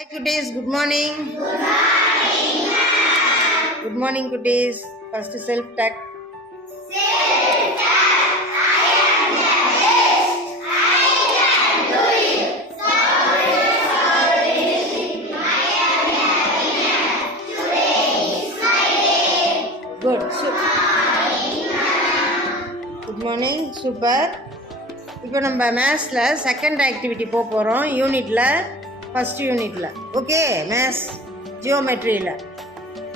Hi cuties, good morning. Good morning cuties. First self tag. Good. Good morning. Super. இப்போ நம்ம மேத்ஸில் second activity போக போகிறோம் யூனிட்டில் first யூனிட்டில் ஓகே மேத்ஸ் ஜியோமெட்ரியில்.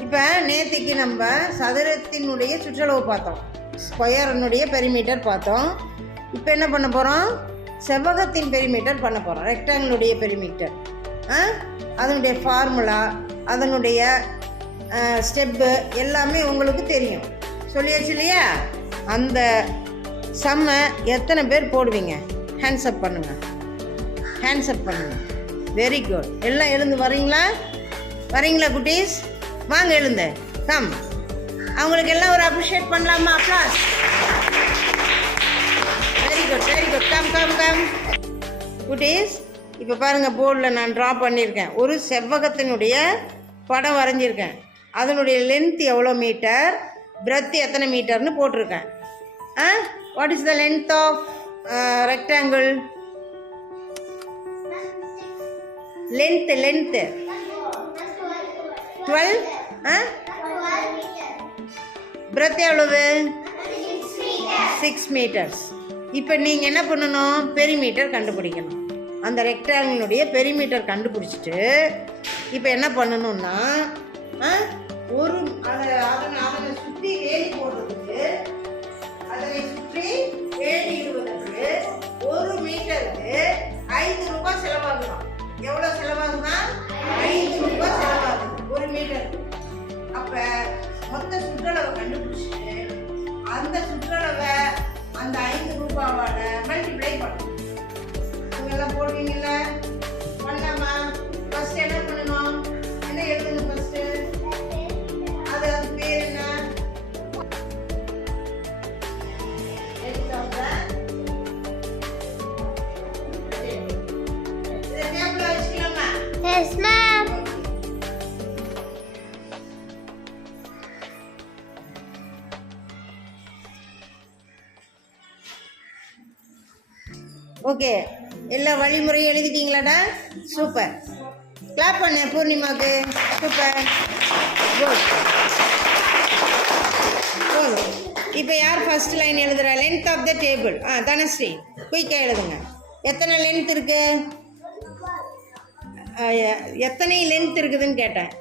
இப்போ நேற்றுக்கு நம்ம சதுரத்தினுடைய சுற்றளவு பார்த்தோம், ஸ்கொயரினுடைய பெரிமீட்டர் பார்த்தோம். இப்போ என்ன பண்ண போகிறோம், செவ்வகத்தின் பெரிமீட்டர் பண்ண போகிறோம், ரெக்டாங்கிளுடைய பெரிமீட்டர். அதனுடைய ஃபார்முலா, அதனுடைய ஸ்டெப்பு எல்லாமே உங்களுக்கு தெரியும், சொல்லியாச்சு இல்லையா? அந்த சம்மை எத்தனை பேர் போடுவீங்க? ஹேண்ட்ஸ் அப் பண்ணுங்க, ஹேண்ட்ஸ் அப் பண்ணுங்க. Very good. எல்லாம் எழுந்து வரீங்களா குட்டீஸ்? வாங்க எழுந்து, கம். அவங்களுக்கு எல்லாம் ஒரு அப்ரிஷியேட் பண்ணலாமா? Applause. Very good, very good. Come come come குட்டீஸ். இப்போ பாருங்கள், போர்டில் நான் ட்ரா பண்ணியிருக்கேன். ஒரு செவ்வகத்தினுடைய படம் வரைஞ்சிருக்கேன். அதனுடைய லென்த் எவ்வளோ மீட்டர், பிரெத் எத்தனை மீட்டர்னு போட்டிருக்கேன். What is the length of rectangle? Length 12. Breadth எவ்வளவு? 6 meters. இப்போ நீங்கள் என்ன பண்ணணும், பெரிமீட்டர் கண்டுபிடிக்கணும். அந்த ரெக்டாங்கிளுடைய பெரிமீட்டர் கண்டுபிடிச்சிட்டு இப்போ என்ன பண்ணணும்னா, அதனை சுற்றி வேலி போடுறதுக்கு, அதனை சுற்றி வேலி இடுவதற்கு 1 மீட்டருக்கு 5 ரூபாய் செலவாகணும். எவ்வளோ செலவாகுனா? 5 ரூபாய் செலவாகுது 1 மீட்டருக்கு. அப்போ மொத்த சுற்றளவை கண்டுபிடிச்சிட்டு அந்த சுற்றளவை அந்த 5 ரூபாவால் மல்டிப்ளை பண்ணணும். இவங்கெல்லாம் போடுவீங்கல்ல, பண்ணலாமா? ஃபஸ்ட்டு என்ன பண்ணணும், என்ன எழுதணும் ஃபஸ்ட்டு? அது பேர் என்ன? Yes, ma'am. ஓகே, எல்லா வழிமுறையும் எழுதிட்டீங்களாடா? சூப்பர். கிளாப் பண்ண பூர்ணிமாவுக்கு. Super, good. இப்போ யார் ஃபர்ஸ்ட் லைன் எழுதுறா? Length of the table. Dhanashree, குயிக்காக எழுதுங்க. எத்தனை லென்த் இருக்கு? எத்தனை லென்த் இருக்குதுன்னு கேட்டேன்.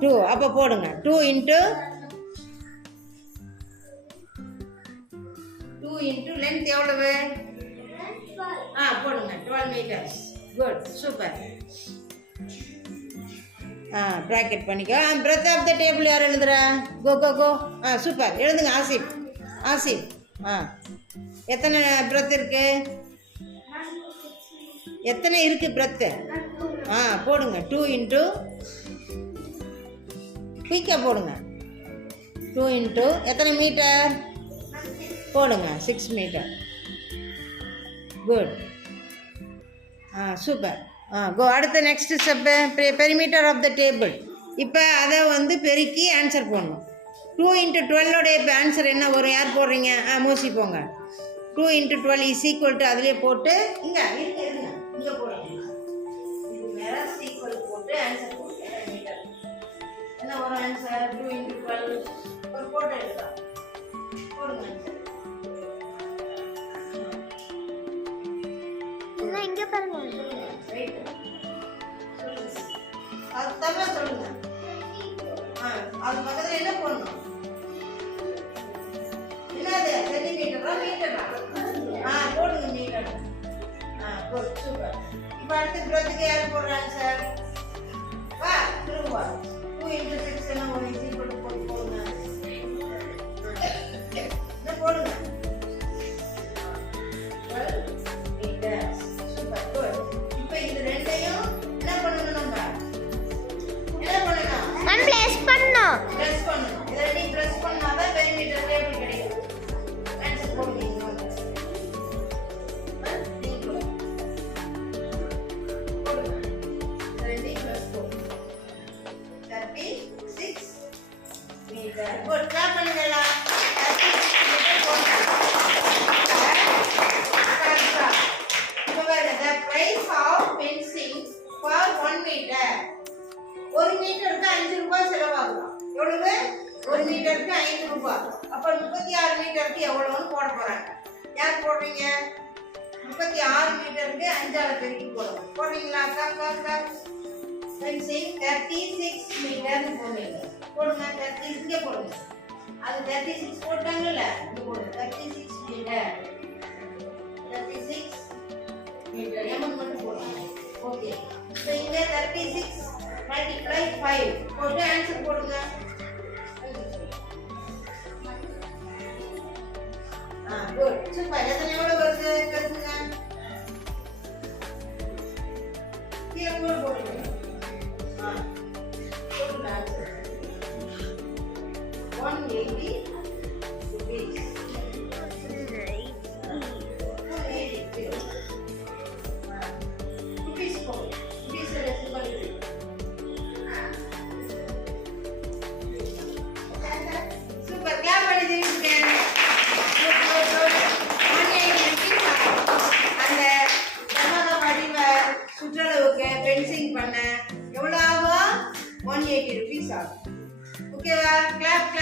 2. அப்போ போடுங்க. 2 இன்ட்டு லென்த் எவ்வளவு? போடுங்க 12 meters. Good, super. ப்ராக்கெட் பண்ணிக்கோ. பிரெத் ஆஃப் த டேபிள் யார் எழுதுறா? கோ கோ கோ. சூப்பர், எழுதுங்க. ஆசிப். எத்தனை பிரெத் இருக்கு? எத்தனை இருக்கு பிரெத்து? போடுங்க. 2 இன்ட்டு, குயிக்காக போடுங்க. 2 இன்ட்டு எத்தனை மீட்டர்? போடுங்க 6 மீட்டர். Good, super. கோ. அடுத்த next step perimeter of the table. இப்போ அதை வந்து பெருக்கி ஆன்சர் போடணும். 2 இன்ட்டு 12ஓடைய இப்போ ஆன்சர் என்ன வரும்? யார் போடுறீங்க? மோசி போங்க. 2 இன்ட்டு 12 இஸ் ஈக்குவல் டு அதிலே போட்டு இங்கே போடுங்க. இது மேலே ஈக்குவல் போட்டு ஆன்சர் போட்டு மீட்டர் என்ன வரும்? ஆன்சர் 2 இன்ட்டு 12 ஒரு போட்டு எடுக்கலாம். போடுங்க ஆன்சர். இங்க பாருங்க. அது தவிர சொல்லுங்க. அது பக்கத்தில் என்ன போடணும்? என்னது? சென்டிமீட்டரா மீட்டரா? போடுங்க மீட்டர். Good, super. இப்போ அடுத்து பிரெத்துக்கு யார் போடுறாங்க சார்? திரும்ப 2 இன்ட்டு 6 என்ன ஒரு ஈக்குவல் போடுங்க. என்ன போடுங்க? 12 meters. Super, good. இப்போ இது ரெண்டையும் என்ன பண்ணணும்? நம்ம என்ன பண்ணணும்? ப்ளேஸ் பண்ணனும். இதை நீ பிரஸ் பண்ணாதான் பெரிமீட்டர் டேபிள் கிடைக்கும். ஆன்சர் போடுங்க. ஒரு மீட்டருக்கு 5 ரூபாய் செலவாகும். எவ்வளவு? ஒரு மீட்டருக்கு 5 ரூபாய். அப்ப 36 மீட்டருக்கு எவ்வளவுன்னு போட போறாங்க. யார் போடுறீங்க? 36 மீட்டருக்கு 5ஆல பெருக்கி போடுவோம். போடுறீங்களா? அக்கா fencing 36 மீட்டர் போடுங்க. 30 இங்கே போடுங்க. அது 36 போட்டாங்கல்ல, இங்க போடுங்க. 36 மீட்டர் 36 மீட்டர் எமன் மட்டும் போடுங்க. ஓகே. இப்போ இங்க 36 மல்டிப்ளை 5 போட்டு ஆன்சர் போடுங்க. Good super. எத்தனை எவ்வளவு வருது? கருத்துங்க கீழே கூட போடுங்க. போடுங்க ஆன்சர் 180 rupees. சூப்பர். கிளாப் பண்ணி தெரியுங்க. அந்த சமத வடிவ சுற்றளவுக்கு பென்சிங் பண்ண எவ்வளவு ஆகும்? 180 rupees ஆகும். ஓகேவா? கிளாப்